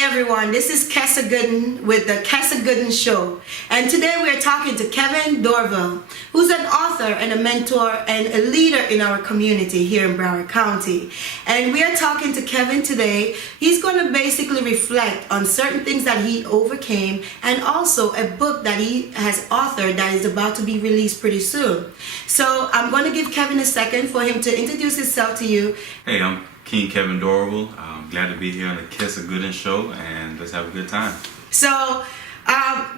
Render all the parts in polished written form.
Hey everyone, this is Kessa Gooden with the Kessa Gooden Show. And today we are talking to Kevin Dorville, who's an author and a mentor and a leader in our community here in Broward County. And we are talking to Kevin today. He's going to basically reflect on certain things that he overcame and also a book that he has authored that is about to be released pretty soon. So I'm going to give Kevin a second for him to introduce himself to you. Hey, I'm King Kevin Dorville. I'm glad to be here on the Kessa Gooden Show, and let's have a good time. So,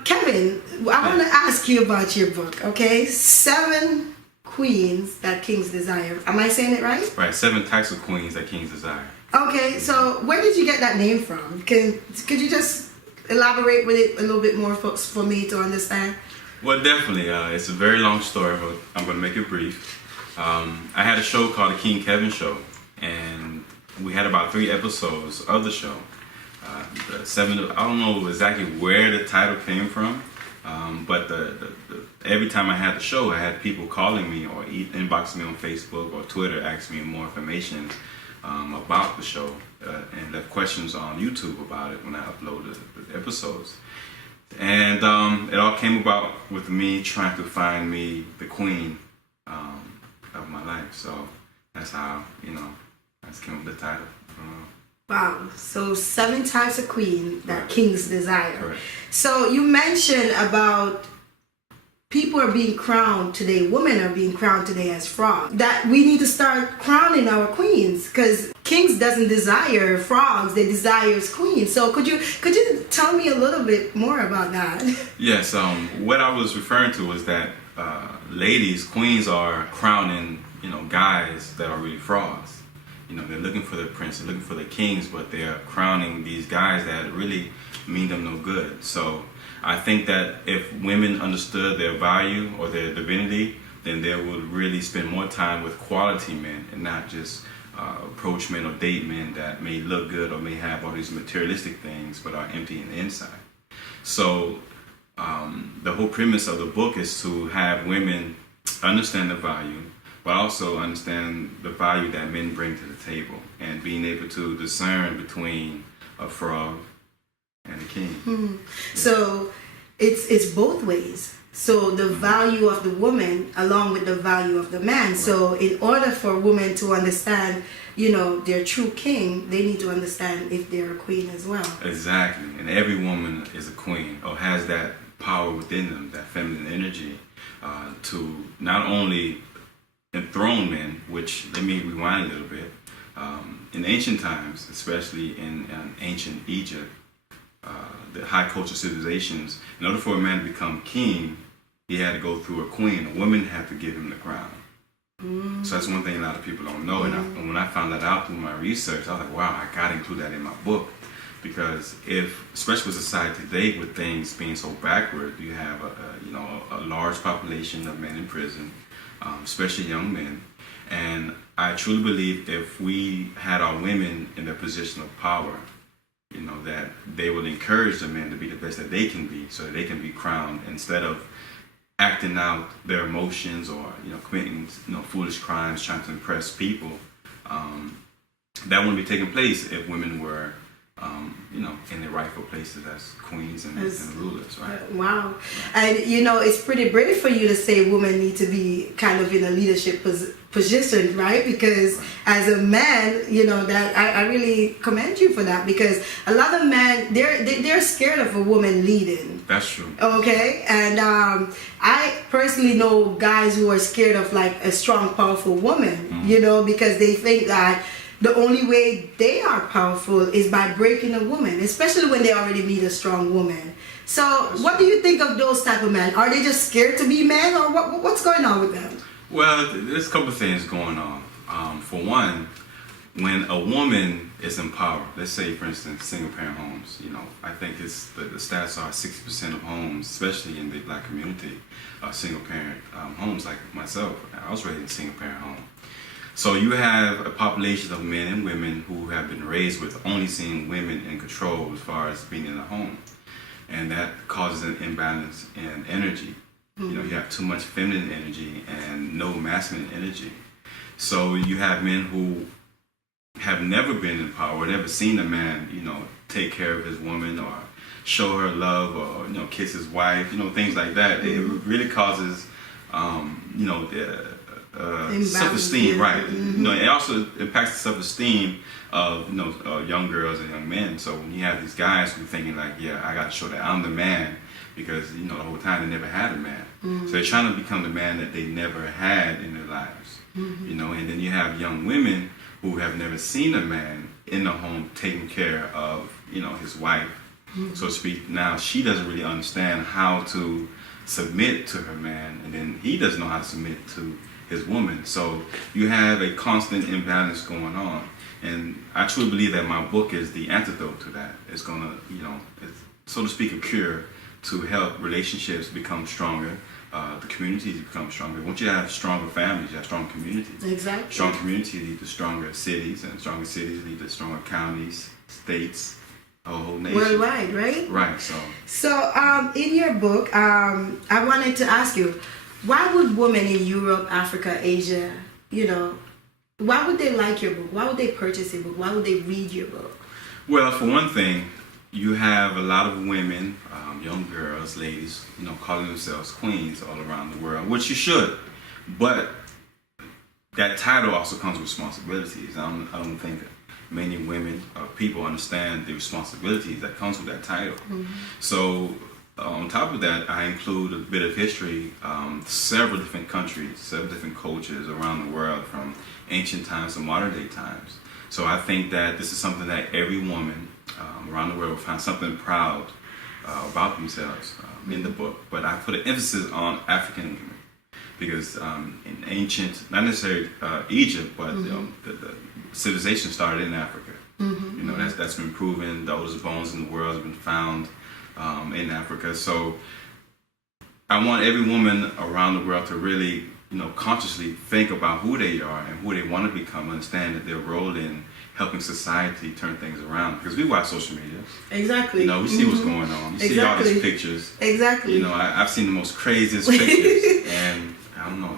Kevin, I want to ask you about your book, okay? 7 Queens That Kings Desire. Am I saying it right? Right, 7 types of queens that kings desire. Okay, so where did you get that name from? Could you just elaborate with it a little bit more for me to understand? Well, definitely. It's a very long story, but I'm going to make it brief. I had a show called The King Kevin Show, and we had about 3 episodes of the show. The 7, I don't know exactly where the title came from, but every time I had the show, I had people calling me or inboxing me on Facebook or Twitter, asking me more information about the show, and left questions on YouTube about it when I uploaded the episodes. And it all came about with me trying to find me the queen of my life. So that's how, that's came up with the title. Wow, so 7 types of queen that kings desire. Correct. So you mentioned about people are being crowned today, women are being crowned today as frogs. That we need to start crowning our queens, because kings doesn't desire frogs, they desire queens. So could you tell me a little bit more about that? Yes, what I was referring to was that ladies, queens are crowning, guys that are really frogs. They're looking for the prince, they're looking for the kings, but they're crowning these guys that really mean them no good. So I think that if women understood their value or their divinity, then they would really spend more time with quality men and not just approach men or date men that may look good or may have all these materialistic things but are empty in the inside. So the whole premise of the book is to have women understand the value, but also understand the value that men bring to the table and being able to discern between a frog and a king. Mm-hmm. Yeah. So it's both ways. So the value of the woman along with the value of the man. Right. So in order for women to understand, their true king, they need to understand if they're a queen as well. Exactly. And every woman is a queen or has that power within them, that feminine energy, to not only enthrone men, which, let me rewind a little bit. In ancient times, especially in ancient Egypt, the high culture civilizations, in order for a man to become king, he had to go through a queen. A woman had to give him the crown. Mm. So that's one thing a lot of people don't know. Mm. And when I found that out through my research, I was like, wow, I got to include that in my book. Because especially with society today, with things being so backward, you have a large population of men in prison, especially young men. And I truly believe if we had our women in their position of power, that they would encourage the men to be the best that they can be so that they can be crowned instead of acting out their emotions or, committing, foolish crimes, trying to impress people. That wouldn't be taking place if women were in their rightful places as queens and rulers, right? Wow. And, it's pretty brave for you to say women need to be kind of in a leadership position, right? Because as a man, that I really commend you for that, because a lot of men, they're scared of a woman leading. That's true. Okay. And I personally know guys who are scared of like a strong, powerful woman, because they think that the only way they are powerful is by breaking a woman, especially when they already meet a strong woman. So what do you think of those type of men? Are they just scared to be men, or what's going on with them? Well, there's a couple of things going on. For one, when a woman is in power, let's say, for instance, single-parent homes, I think the stats are 60% of homes, especially in the Black community, are single-parent homes like myself. I was raised in a single-parent home. So you have a population of men and women who have been raised with only seeing women in control as far as being in the home. And that causes an imbalance in energy. Mm-hmm. You have too much feminine energy and no masculine energy. So you have men who have never been in power, never seen a man, take care of his woman or show her love or kiss his wife, things like that. It really causes self-esteem, right? It also impacts the self-esteem of young girls and young men. So when you have these guys who are thinking like, yeah, I got to show that I'm the man, because the whole time they never had a man. So they're trying to become the man that they never had in their lives. And then you have young women who have never seen a man in the home taking care of his wife, so to speak. Now she doesn't really understand how to submit to her man, and then he doesn't know how to submit to his woman. So you have a constant imbalance going on, and I truly believe that my book is the antidote to that. It's gonna, it's, so to speak, a cure to help relationships become stronger, the communities become stronger. Once you have stronger families, you have strong communities. Exactly. Strong communities lead to stronger cities, and stronger cities lead to stronger counties, states, a whole nation. Worldwide, right? Right. So, in your book, I wanted to ask you, why would women in Europe, Africa, Asia, why would they like your book? Why would they purchase your book? Why would they read your book? Well, for one thing, you have a lot of women, young girls, ladies, calling themselves queens all around the world, which you should. But that title also comes with responsibilities. I don't think many women or people understand the responsibilities that comes with that title. So on top of that, I include a bit of history, several different countries, several different cultures around the world, from ancient times to modern day times. So I think that this is something that every woman around the world will find something proud about themselves in the book. But I put an emphasis on African women, because in ancient, not necessarily Egypt, but the civilization started in Africa. That's been proven. The oldest bones in the world have been found in Africa. So I want every woman around the world to really, consciously think about who they are and who they want to become, understand that their role in helping society turn things around. Because we watch social media. Exactly. We see what's going on. You see all these pictures. Exactly. I've seen the most craziest pictures, and I don't know.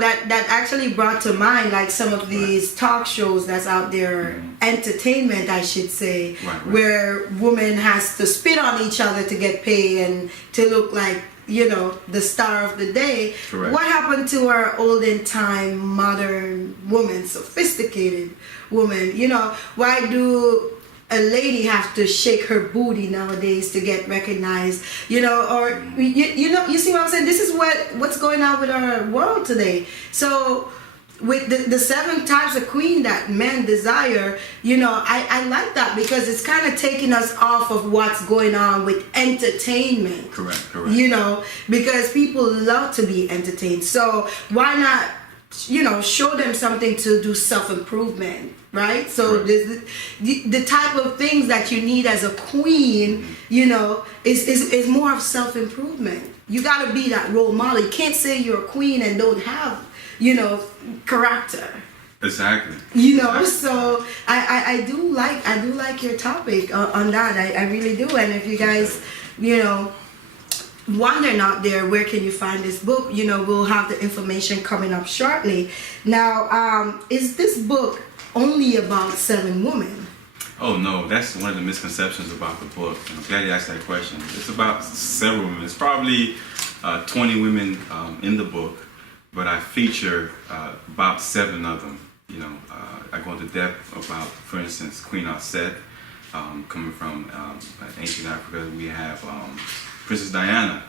That actually brought to mind like some of these talk shows that's out there, entertainment, I should say, where women has to spit on each other to get paid and to look like the star of the day. Correct. What happened to our olden time modern woman, sophisticated woman? Why do a lady have to shake her booty nowadays to get recognized? You see what I'm saying? This is what's going on with our world today. So with the 7 types of queen that men desire, I like that, because it's kind of taking us off of what's going on with entertainment. Correct. Because people love to be entertained. So why not, show them something to do self-improvement, right? So the type of things that you need as a queen, is more of self-improvement. You got to be that role model. You can't say you're a queen and don't have character. Exactly. So I do like your topic on that. I really do. And if you guys, wondering out there, where can you find this book? We'll have the information coming up shortly. Now, is this book only about 7 women? Oh no, that's one of the misconceptions about the book. I'm glad you asked that question. It's about several women. It's probably 20 women in the book. But I feature about 7 of them. I go into depth about, for instance, Queen Aset, coming from ancient Africa. We have Princess Diana,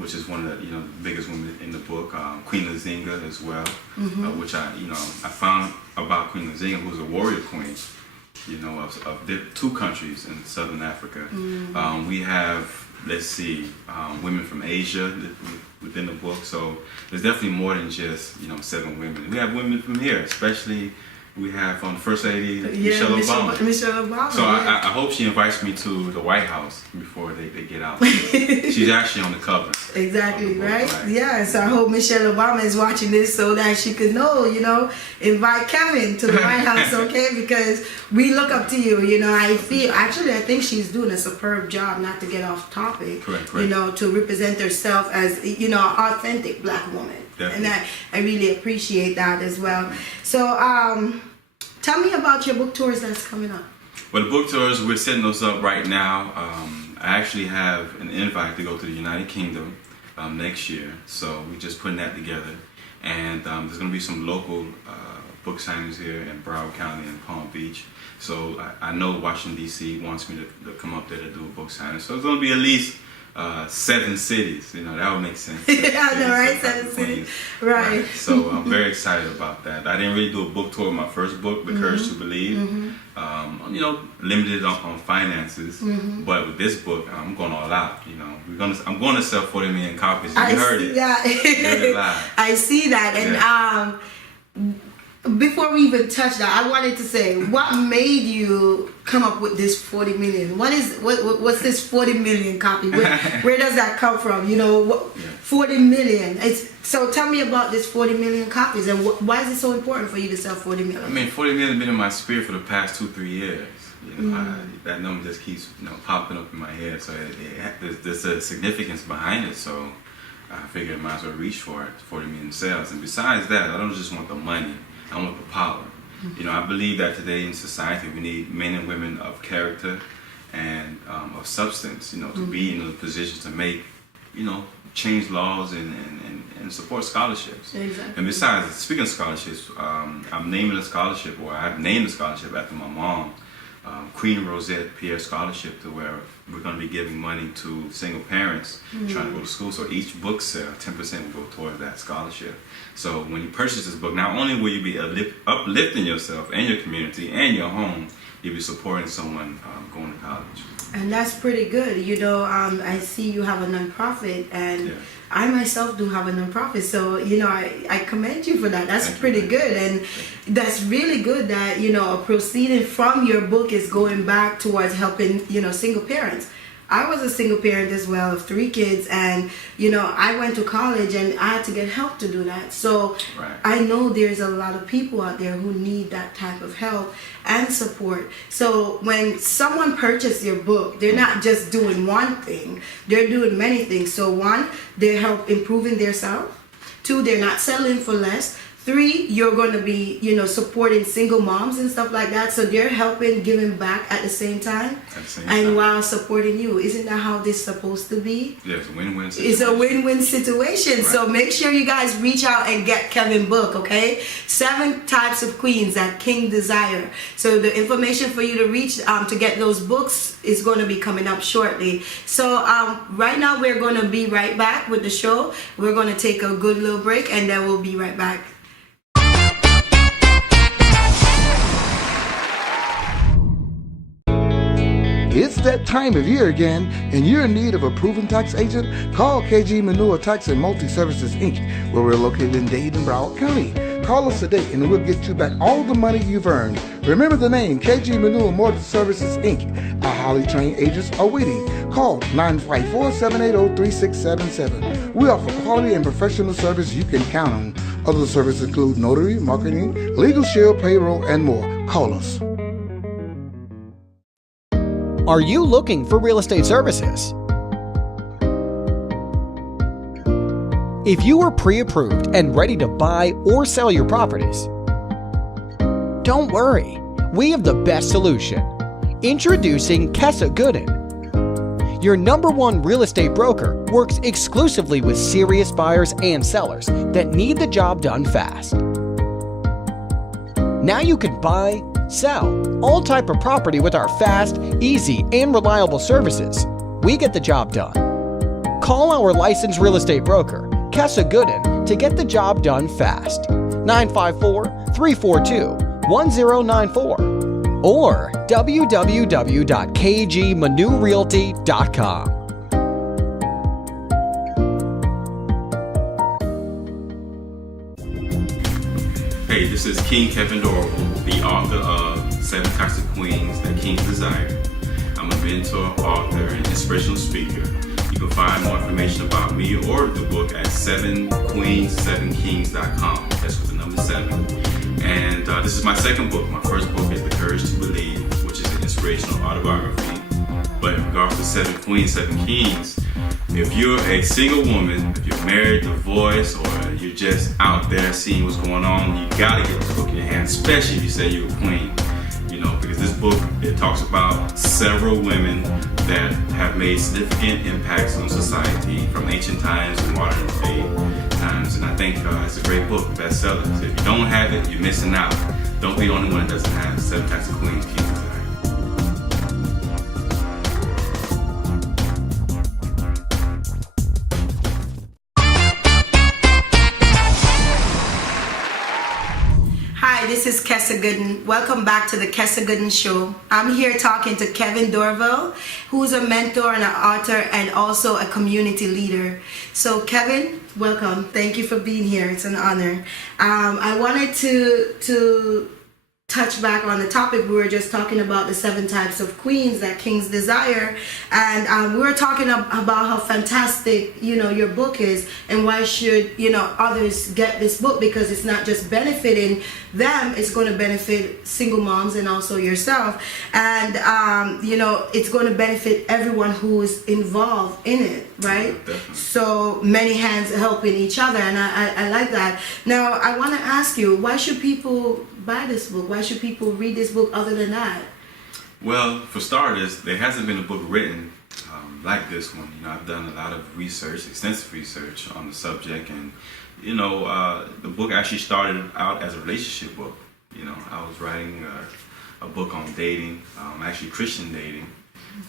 which is one of the biggest women in the book. Queen Nzinga as well, which I found about Queen Nzinga, who's a warrior queen, of 2 countries in southern Africa. We have, women from Asia within the book. So there's definitely more than just 7 women. We have women from here, especially we have First Lady Michelle Obama. Michelle Obama. So I hope she invites me to the White House before they get out. She's actually on the cover. Exactly, right? Yeah, so I hope Michelle Obama is watching this so that she could know, invite Kevin to the White House, okay? Because we look up to you, I think she's doing a superb job, not to get off topic, correct. To represent herself as, an authentic black woman. Definitely. And I really appreciate that as well. So, tell me about your book tours that's coming up. Well, the book tours, we're setting those up right now. I actually have an invite to go to the United Kingdom next year, so we're just putting that together. And there's going to be some local book signings here in Broward County and Palm Beach. So I know Washington, D.C. wants me to come up there to do a book signing. So it's going to be at least 7 cities. You know, that would make sense. Yeah, I know, right? 7 cities. Right. So I'm very excited about that. I didn't really do a book tour with my first book, The Courage to Believe. You know, limited on finances. But with this book, I'm going all out. You know, I'm going to sell 40 million copies. You heard it. Yeah. You heard it live. I see that. And before we even touch that, I wanted to say, what made you come up with this 40 million? What's this 40 million copy? Where does that come from? You know, 40 million. So tell me about this 40 million copies and why is it so important for you to sell 40 million? I mean, 40 million has been in my spirit for the past 2-3 years. You know, that number just keeps popping up in my head. So there's a significance behind it. So I figured I might as well reach for it, 40 million sales. And besides that, I don't just want the money. I want the power. You know, I believe that today in society we need men and women of character and of substance, you know, to be in a position to make, you know, change laws and support scholarships. Exactly. And besides, speaking of scholarships, I'm naming a scholarship, or I've named a scholarship after my mom, Queen Rosette Pierre Scholarship, to where we're going to be giving money to single parents trying to go to school. So each book sale, 10% will go towards that scholarship. So when you purchase this book, not only will you be uplifting yourself and your community and your home, you'll be supporting someone going to college. And that's pretty good. You know, I see you have a nonprofit, and I myself do have a nonprofit. So, you know, I commend you for that. That's pretty good. And that's really good that, you know, a proceeding from your book is going back towards helping, you know, single parents. I was a single parent as well of 3 kids, and you know, I went to college and I had to get help to do that. So I know there's a lot of people out there who need that type of help and support. So when someone purchases your book, they're not just doing one thing, they're doing many things. So 1, they help improving their self. 2, they're not settling for less. 3, you're going to be, you know, supporting single moms and stuff like that. So they're helping, giving back at the same time. While supporting you. Isn't that how this is supposed to be? Yeah, it's a win-win situation. It's a win-win situation. Right. So make sure you guys reach out and get Kevin's book, okay? 7 Types of Queens that King Desire. So the information for you to reach to get those books is going to be coming up shortly. So right now we're going to be right back with the show. We're going to take a good little break and then we'll be right back. It's that time of year again, and you're in need of a proven tax agent? Call KG Manure Tax and Multi-Services, Inc., where we're located in Dade and Broward County. Call us today, and we'll get you back all the money you've earned. Remember the name, KG Manure Multi-Services, Inc. Our highly trained agents are waiting. Call 954-780-3677. We offer quality and professional service you can count on. Other services include notary, marketing, legal shield, payroll, and more. Call us. Are you looking for real estate services? If you are pre-approved and ready to buy or sell your properties, don't worry, we have the best solution. Introducing Kessa Gooden. Your #1 real estate broker works exclusively with serious buyers and sellers that need the job done fast. Now you can buy, sell all type of property with our fast, easy, and reliable services. We get the job done. Call our licensed real estate broker, Kessa Gooden, to get the job done fast. 954-342-1094 or www.kgmanurealty.com. Hey, this is King Kevin Dorval, the author of 7 Types of Queens that Kings Desire. I'm a mentor, author, and inspirational speaker. You can find more information about me or the book at 7queens7kings.com. That's with the number 7. And this is my second book. My first book is The Courage to Believe, which is an inspirational autobiography. But in regards to 7 Queens, 7 Kings, if you're a single woman, if you're married, divorced, or you're just out there seeing what's going on, you gotta get this book in your hand, especially if you say you're a queen. You know, because this book, it talks about several women that have made significant impacts on society from ancient times to modern day times. And I think it's a great book, bestseller. So if you don't have it, you're missing out. Don't be the only one that doesn't have Seven Types of Queens, King's Desire. Hi, this is Kessa Gooden. Welcome back to the Kessa Gooden Show. I'm here talking to Kevin Dorval, who's a mentor and an author and also a community leader. So Kevin, welcome. Thank you for being here. It's an honor. I wanted to touch back on the topic. We were just talking about the 7 types of queens that kings desire, and we were talking about how fantastic your book is, and why should others get this book, because it's not just benefiting them, it's going to benefit single moms and also yourself, and it's going to benefit everyone who is involved in it, right? Definitely. So many hands helping each other, and I like that. Now I want to ask you, why should people buy this book? Why should people read this book other than that? Well, for starters, there hasn't been a book written like this one. I've done a lot of research, extensive research on the subject, and the book actually started out as a relationship book. I was writing a book on dating, actually Christian dating,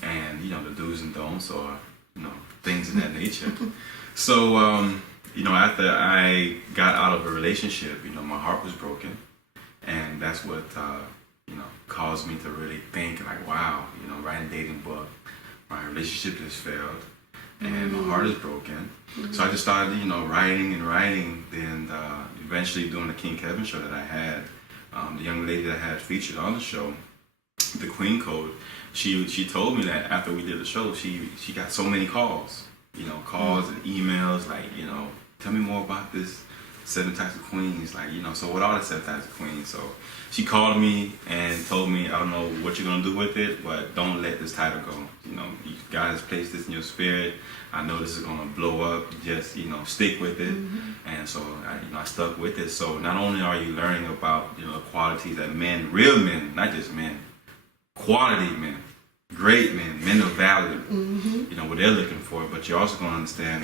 and the do's and don'ts, or things in that nature. So after I got out of a relationship, my heart was broken. And that's what, caused me to really think, like, wow, writing a dating book, my relationship just failed, and my heart is broken. So I just started, writing and writing. Then eventually doing the King Kevin show that I had, the young lady that I had featured on the show, the Queen Code, she told me that after we did the show, she got so many calls, calls and emails, like, tell me more about this 7 types of queens, like, so what are the 7 types of queens? So she called me and told me, I don't know what you're gonna do with it, but don't let this title go. God has placed this in your spirit. I know this is gonna blow up. Just stick with it. And so I stuck with it. So not only are you learning about the qualities that men, real men, not just men, quality men, great men of value, what they're looking for, but you're also gonna understand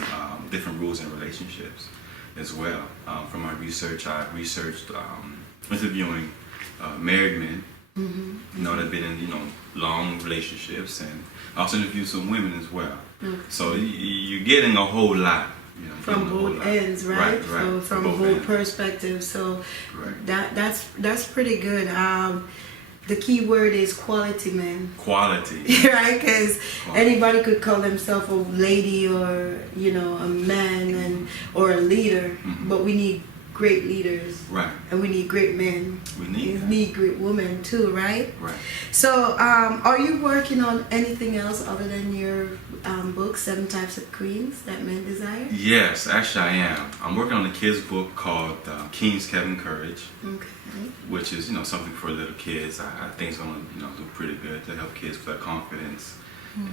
different rules in relationships as well. From my research, I researched interviewing married men, that have been in long relationships, and I also interviewed some women as well. So you're getting a whole lot. From both ends, right? Right. So from both perspectives. So that's pretty good. The key word is quality men. Quality. Right? Because anybody could call themselves a lady or, a man or a leader, but we need great leaders. Right. And we need great men. We need great women too, right? Right. So are you working on anything else other than your book, 7 Types of Queens That Men Desire? Yes, actually I am. I'm working on a kid's book called King's Kevin Courage. Okay. Which is, something for little kids. I think it's going to, do pretty good to help kids with their confidence.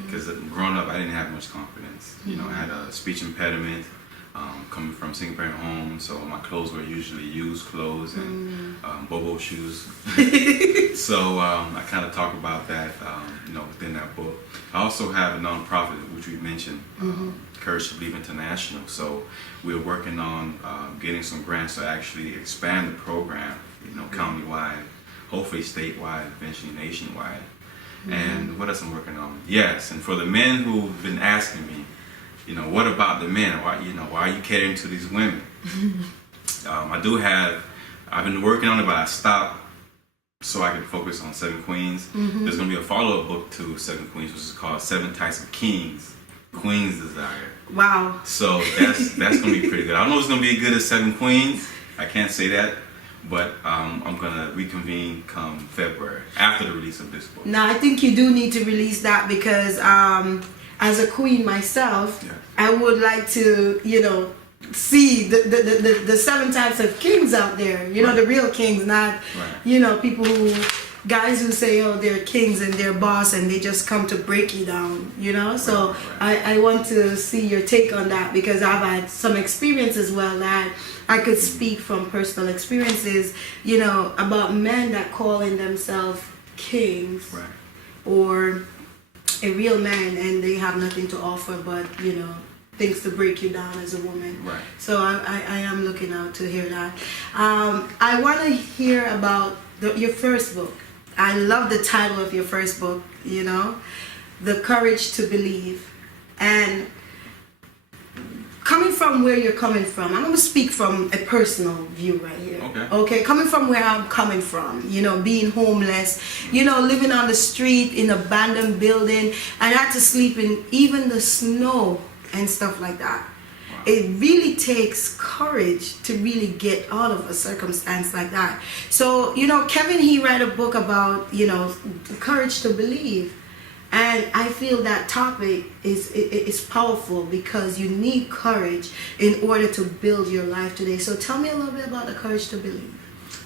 Because growing up, I didn't have much confidence. I had a speech impediment, coming from single parent home, so my clothes were usually used clothes and bobo shoes. So I kind of talk about that, within that book. I also have a nonprofit, which we mentioned, Courage to Believe International. So we're working on getting some grants to actually expand the program, county-wide, hopefully statewide, eventually nationwide. And what else I'm working on? Yes, and for the men who've been asking me, what about the men? Why are you catering to these women? I've been working on it, but I stopped so I can focus on 7 Queens. There's going to be a follow-up book to 7 Queens, which is called 7 Types of Kings, Queen's Desire. Wow. So that's going to be pretty good. I don't know if it's going to be as good as 7 Queens. I can't say that. But I'm going to reconvene come February, after the release of this book. Now, I think you do need to release that because as a queen myself, I would like to, see the 7 types of kings out there. The real kings, not, people guys who say, oh, they're kings and they're boss and they just come to break you down, So I want to see your take on that because I've had some experience as well that I could speak from personal experiences, about men that calling themselves kings Right. or a real man, and they have nothing to offer but, things to break you down as a woman. Right. So I am looking out to hear that. I want to hear about your first book. I love the title of your first book, The Courage to Believe. And coming from where you're coming from, I'm going to speak from a personal view right here. Okay. Coming from where I'm coming from, being homeless, living on the street in an abandoned building, and I had to sleep in even the snow and stuff like that. Wow. It really takes courage to really get out of a circumstance like that. So, Kevin, he read a book about, the courage to believe. And I feel that topic is powerful because you need courage in order to build your life today. So tell me a little bit about The Courage to Believe.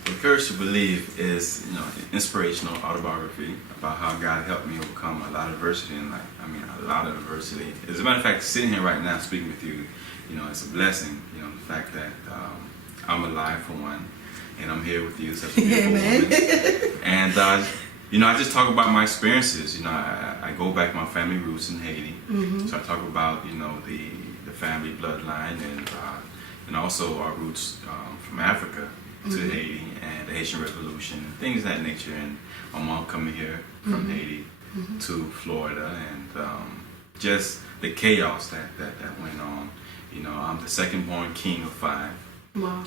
The Courage to Believe is, an inspirational autobiography about how God helped me overcome a lot of adversity in life. I mean, a lot of adversity. As a matter of fact, sitting here right now speaking with you, it's a blessing. The fact that I'm alive for one, and I'm here with you, such a beautiful woman. And I just talk about my experiences. I go back to my family roots in Haiti. Mm-hmm. So I talk about, the family bloodline and also our roots from Africa to Mm-hmm. Haiti and the Haitian Revolution and things of that nature. And my mom coming here from Mm-hmm. Haiti to Florida and just the chaos that went on. I'm the second born king of 5. Wow.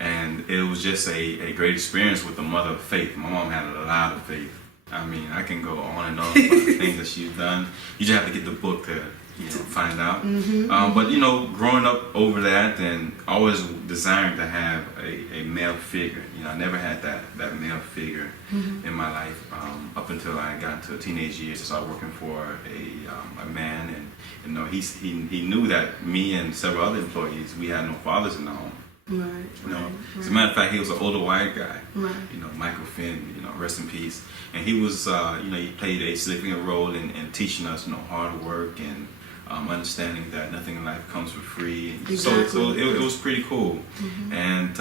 And it was just a great experience with the mother of faith. My mom had a lot of faith. I mean, I can go on and on about the things that she's done. You just have to get the book to find out. Mm-hmm. But growing up over that and always desiring to have a male figure. I never had that male figure in my life up until I got into teenage years. I started working for a man, and he knew that me and several other employees, we had no fathers in the home. Right. As a matter of fact, he was an older white guy. Right. Michael Finn, rest in peace. And he was, he played a significant role in teaching us, hard work and understanding that nothing in life comes for free. And Exactly. So it was pretty cool. Mm-hmm. And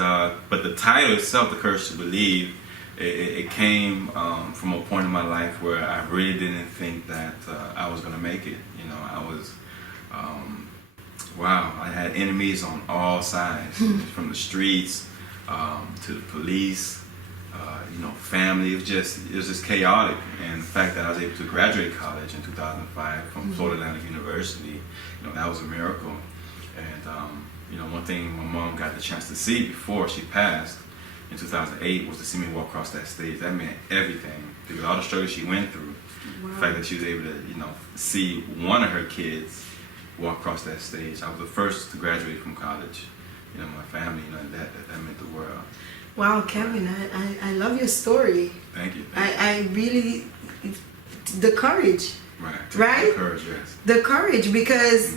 but the title itself, The Courage to Believe, it came from a point in my life where I really didn't think that I was going to make it. I was. Wow, I had enemies on all sides, from the streets to the police, family. It was just chaotic. And the fact that I was able to graduate college in 2005 from Florida Atlantic University, that was a miracle. And one thing my mom got the chance to see before she passed in 2008 was to see me walk across that stage. That meant everything because all the struggles she went through. Wow. The fact that she was able to, see one of her kids walk across that stage. I was the first to graduate from college. My family, that meant the world. Wow, Kevin, I love your story. Thank you. I really, the courage. Right. Right? The courage, yes. The courage, because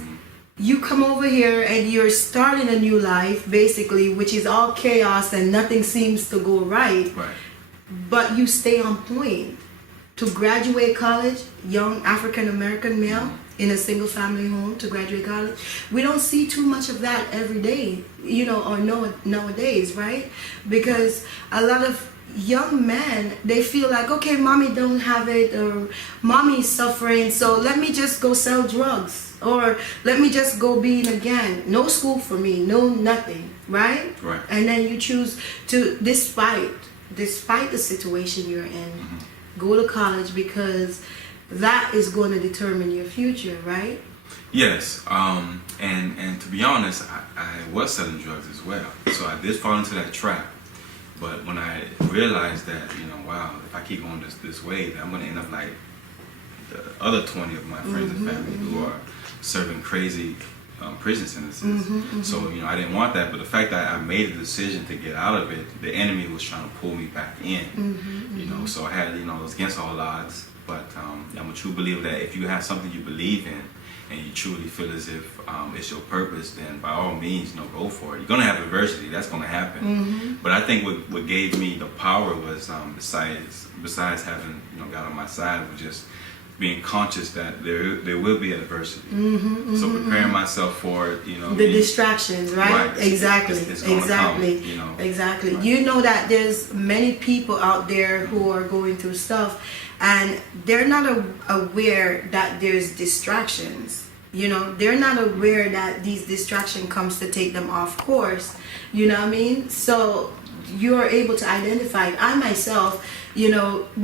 you come over here and you're starting a new life, basically, which is all chaos and nothing seems to go right. Right. But you stay on point. To graduate college, young African American male in a single family home to graduate college, we don't see too much of that every day, or nowadays, right? Because a lot of young men, they feel like, okay, mommy don't have it, or mommy's suffering, so let me just go sell drugs, or let me just go be in a gang. No school for me, no nothing, right? Right. And then you choose to, despite the situation you're in, go to college because that is going to determine your future, right? Yes, and to be honest, I was selling drugs as well, so I did fall into that trap. But when I realized that, wow, if I keep going this way, then I'm going to end up like the other 20 of my friends and family who are serving crazy prison sentences. So I didn't want that. But the fact that I made a decision to get out of it, the enemy was trying to pull me back in. So I had, it was against all odds. But I'm a true believer that if you have something you believe in and you truly feel as if it's your purpose, then by all means, go for it. You're gonna have adversity. That's gonna happen. But I think what gave me the power was besides having God on my side was just being conscious that there will be adversity. So preparing myself for it, The distractions, right? Exactly. It's gonna Exactly. come, Exactly. You know that there's many people out there who are going through stuff, and they're not aware that there's distractions. They're not aware that these distraction comes to take them off course. You know what I mean? So you are able to identify it. I myself,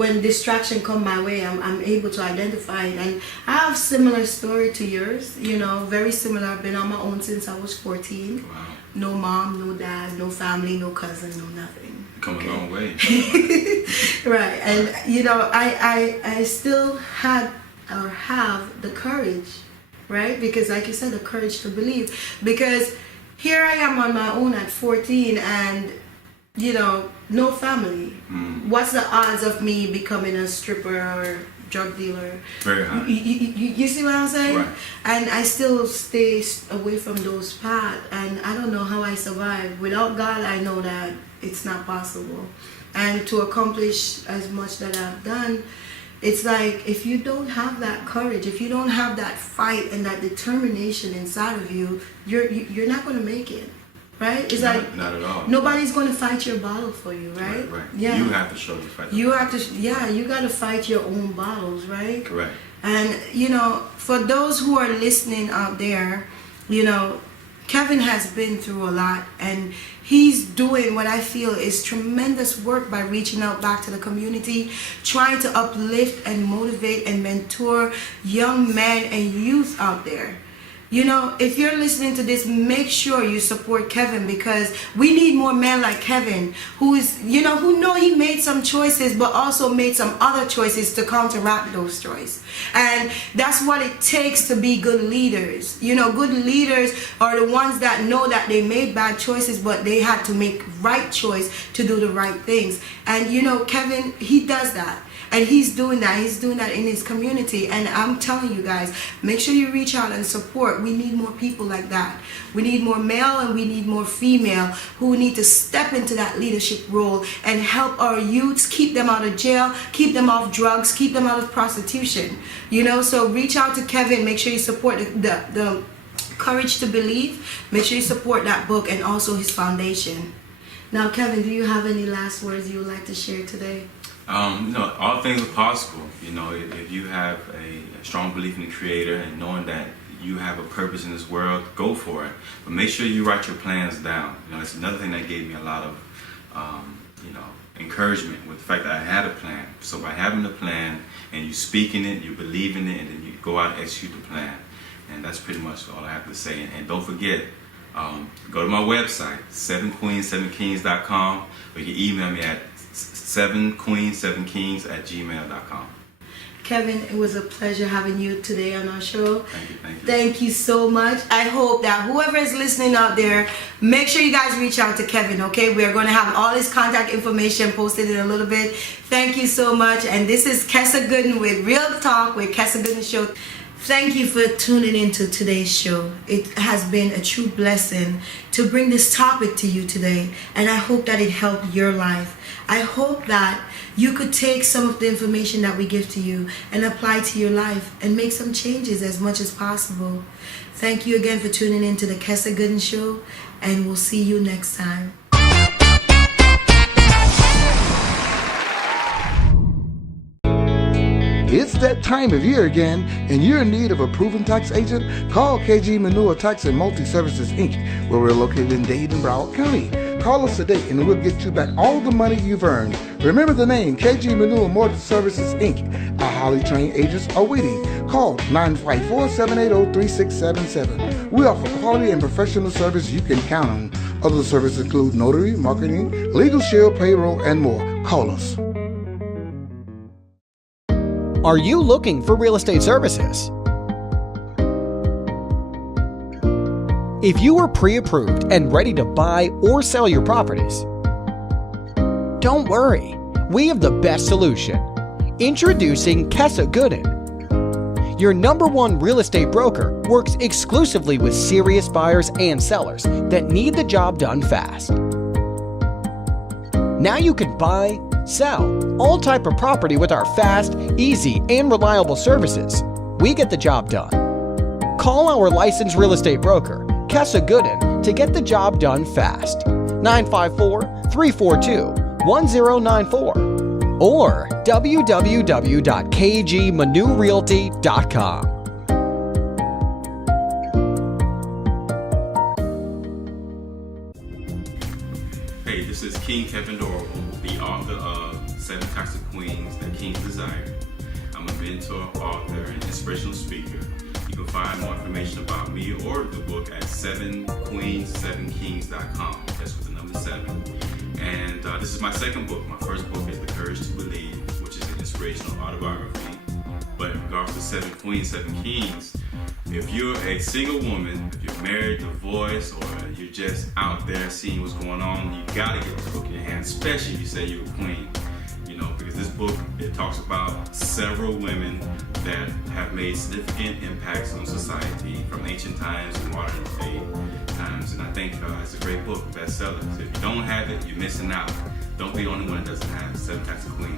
when distraction come my way, I'm able to identify it. And I have similar story to yours, very similar. I've been on my own since I was 14. Wow. No mom, no dad, no family, no cousin, no nothing. Come a long way. Right. And I still had or have the courage, right? Because like you said, the courage to believe. Because here I am on my own at 14 and no family. What's the odds of me becoming a stripper or drug dealer? Very high. You see what I'm saying? Right. And I still stay away from those paths, and I don't know how I survive. Without God, I know that it's not possible. And to accomplish as much that I've done, it's like if you don't have that courage, if you don't have that fight and that determination inside of you, you're not going to make it. Right? It's not at all. Nobody's going to fight your battle for you, right? Right. Yeah. You have to show the fight. You have to, you got to fight your own battles, right? Correct. And, for those who are listening out there, Kevin has been through a lot, and he's doing what I feel is tremendous work by reaching out back to the community, trying to uplift and motivate and mentor young men and youth out there. If you're listening to this, make sure you support Kevin, because we need more men like Kevin who know he made some choices but also made some other choices to counteract those choices. And that's what it takes to be good leaders. Good leaders are the ones that know that they made bad choices, but they had to make right choice to do the right things. And Kevin, he does that. And he's doing that. He's doing that in his community. And I'm telling you guys, make sure you reach out and support. We need more people like that. We need more male and we need more female who need to step into that leadership role and help our youths, keep them out of jail, keep them off drugs, keep them out of prostitution. So reach out to Kevin. Make sure you support the Courage to Believe. Make sure you support that book and also his foundation. Now, Kevin, do you have any last words you would like to share today? All things are possible. If you have a strong belief in the Creator and knowing that you have a purpose in this world, go for it. But make sure you write your plans down. It's another thing that gave me a lot of, encouragement with the fact that I had a plan. So by having a plan and you speak in it, you believe in it, and then you go out and execute the plan. And that's pretty much all I have to say. And don't forget, go to my website, 7queens7kings.com, or you can email me at 7queens7kings@gmail.com. Kevin, it was a pleasure having you today on our show. Thank you. Thank you so much. I hope that whoever is listening out there, make sure you guys reach out to Kevin, okay? We are going to have all his contact information posted in a little bit. Thank you so much. And this is Kessa Gooden with Real Talk with Kessa Gooden Show. Thank you for tuning into today's show. It has been a true blessing to bring this topic to you today, and I hope that it helped your life. I hope that you could take some of the information that we give to you and apply to your life and make some changes as much as possible. Thank you again for tuning in to the Kessa Gooden Show, and we'll see you next time. It's that time of year again, and you're in need of a proven tax agent? Call KG Manure Tax and Multi-Services, Inc., where we're located in Dade and Broward County. Call us today, and we'll get you back all the money you've earned. Remember the name, KG Manure Multi-Services, Inc. Our highly trained agents are waiting. Call 954-780-3677. We offer quality and professional service you can count on. Other services include notary, marketing, legal shield, payroll, and more. Call us. Are you looking for real estate services? If you are pre-approved and ready to buy or sell your properties, don't worry, we have the best solution. Introducing Kessa Gooden. Your #1 real estate broker works exclusively with serious buyers and sellers that need the job done fast. Now you can buy, sell all type of property with our fast, easy, and reliable services. We get the job done. Call our licensed real estate broker, Kessa Gooden, to get the job done fast. 954-342-1094 or www.kgmanurealty.com. Hey, this is King Kevin Dorval, the author of 7 Types of Queens That Kings Desire. I'm a mentor, author, and inspirational speaker. You can find more information about me or the book at 7queens7kings.com. That's with the number 7. And this is my second book. My first book is The Courage to Believe, which is an inspirational autobiography. But in regards to 7 Queens, 7 Kings, if you're a single woman, if you're married, divorced, or you're just out there seeing what's going on, you gotta get the book in your hand, especially if you say you're a queen. Because this book, it talks about several women that have made significant impacts on society from ancient times to modern day times. And I think it's a great book, bestseller. So if you don't have it, you're missing out. Don't be the only one that doesn't have 7 Types of Queens.